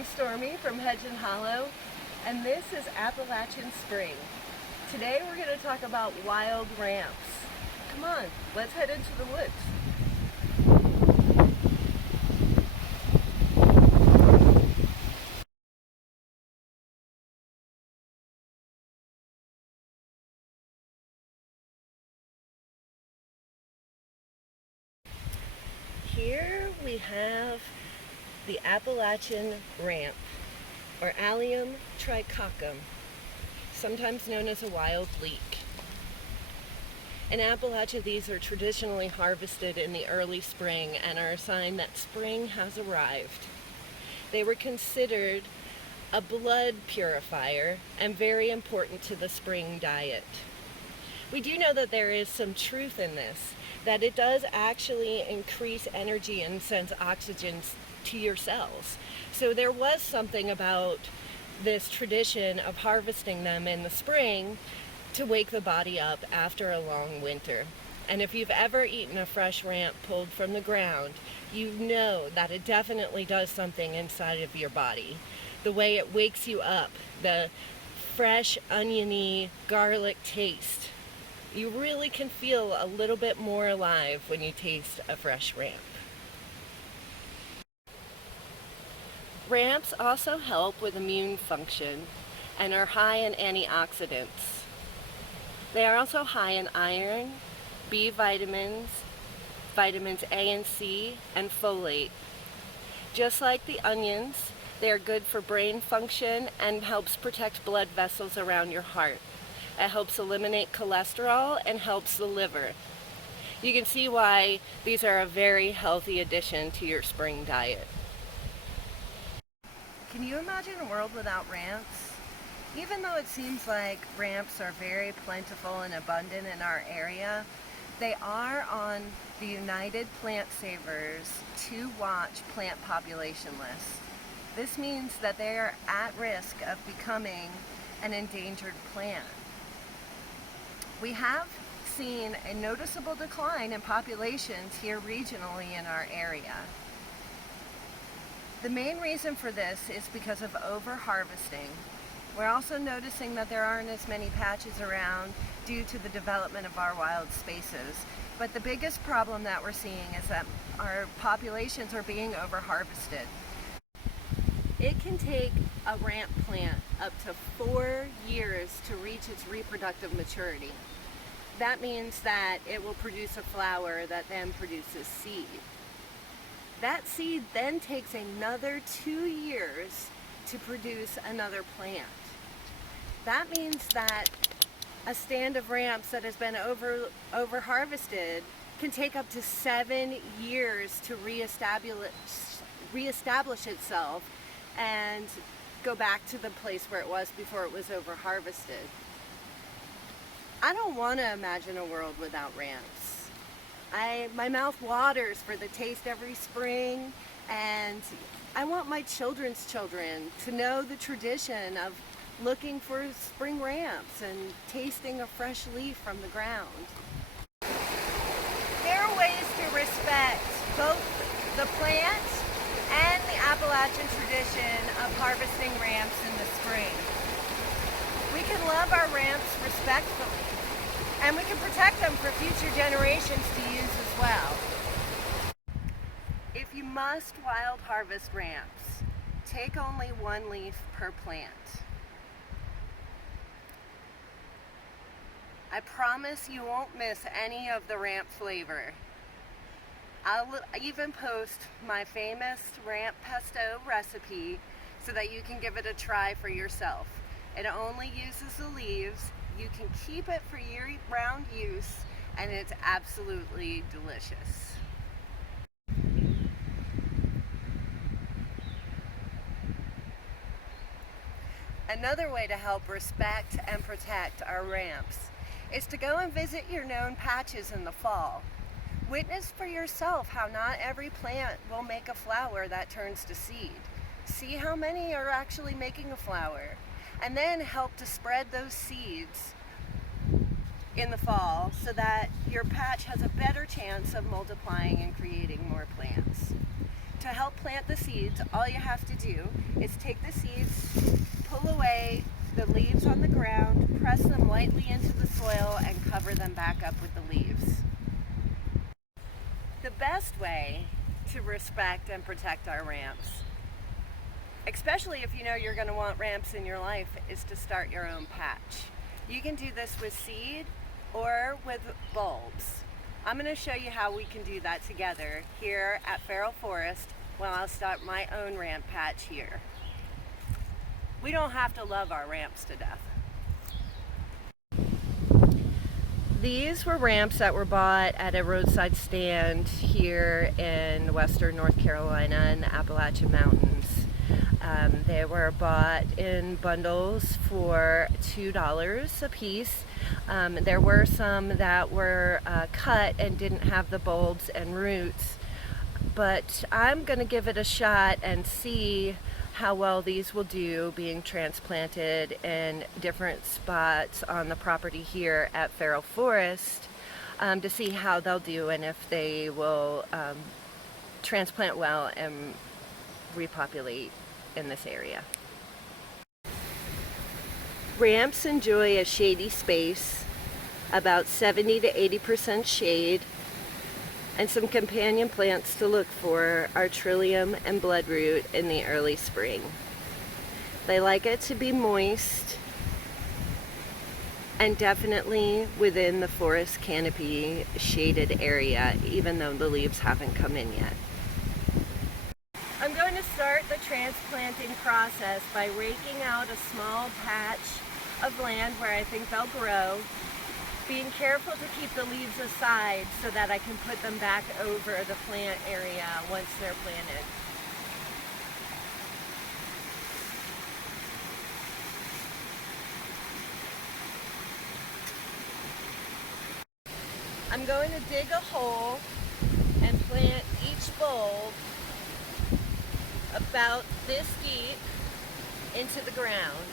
I'm Stormy from Hedge and Hollow, and this is Appalachian Spring. Today we're going to talk about wild ramps. Come on, let's head into the woods. Here we have the Appalachian ramp, or Allium tricoccum, sometimes known as a wild leek. In Appalachia, these are traditionally harvested in the early spring and are a sign that spring has arrived. They were considered a blood purifier and very important to the spring diet. We do know that there is some truth in this, that it does actually increase energy and sends oxygen to your cells. So there was something about this tradition of harvesting them in the spring to wake the body up after a long winter. And if you've ever eaten a fresh ramp pulled from the ground, you know that it definitely does something inside of your body. The way it wakes you up, the fresh, oniony, garlic taste. You really can feel a little bit more alive when you taste a fresh ramp. Ramps also help with immune function and are high in antioxidants. They are also high in iron, B vitamins, vitamins A and C, and folate. Just like the onions, they are good for brain function and helps protect blood vessels around your heart. It helps eliminate cholesterol and helps the liver. You can see why these are a very healthy addition to your spring diet. Can you imagine a world without ramps? Even though it seems like ramps are very plentiful and abundant in our area, they are on the United Plant Savers to watch plant population list. This means that they are at risk of becoming an endangered plant. We have seen a noticeable decline in populations here regionally in our area. The main reason for this is because of over-harvesting. We're also noticing that there aren't as many patches around due to the development of our wild spaces. But the biggest problem that we're seeing is that our populations are being over-harvested. It can take a ramp plant up to 4 years to reach its reproductive maturity. That means that it will produce a flower that then produces seed. That seed then takes another 2 years to produce another plant. That means that a stand of ramps that has been over harvested can take up to 7 years to reestablish itself and go back to the place where it was before it was over harvested. I don't want to imagine a world without ramps. My mouth waters for the taste every spring, and I want my children's children to know the tradition of looking for spring ramps and tasting a fresh leaf from the ground. There are ways to respect both the plant and the Appalachian tradition of harvesting ramps in the spring. We can love our ramps respectfully, and we can protect them for future generations to use as well. If you must wild harvest ramps, take only one leaf per plant. I promise you won't miss any of the ramp flavor. I'll even post my famous ramp pesto recipe so that you can give it a try for yourself. It only uses the leaves. You can keep it for year-round use, and it's absolutely delicious. Another way to help respect and protect our ramps is to go and visit your known patches in the fall. Witness for yourself how not every plant will make a flower that turns to seed. See how many are actually making a flower, and then help to spread those seeds in the fall so that your patch has a better chance of multiplying and creating more plants. to help plant the seeds, all you have to do is take the seeds, pull away the leaves on the ground, press them lightly into the soil, and cover them back up with the leaves. The best way to respect and protect our ramps, especially if you know you're going to want ramps in your life, is to start your own patch. You can do this with seed or with bulbs. I'm going to show you how we can do that together here at Feral Forest while I'll start my own ramp patch here. We don't have to love our ramps to death. These were ramps that were bought at a roadside stand here in western North Carolina in the Appalachian Mountains. They were bought in bundles for $2 a piece. There were some that were cut and didn't have the bulbs and roots, but I'm going to give it a shot and see how well these will do being transplanted in different spots on the property here at Feral Forest, to see how they'll do and if they will transplant well and repopulate in this area. Ramps enjoy a shady space, about 70 to 80% shade, and some companion plants to look for are trillium and bloodroot in the early spring. They like it to be moist and definitely within the forest canopy shaded area, even though the leaves haven't come in yet. I'm going to start the transplanting process by raking out a small patch of land where I think they'll grow, being careful to keep the leaves aside so that I can put them back over the plant area once they're planted. I'm going to dig a hole and plant each bulb about this deep into the ground.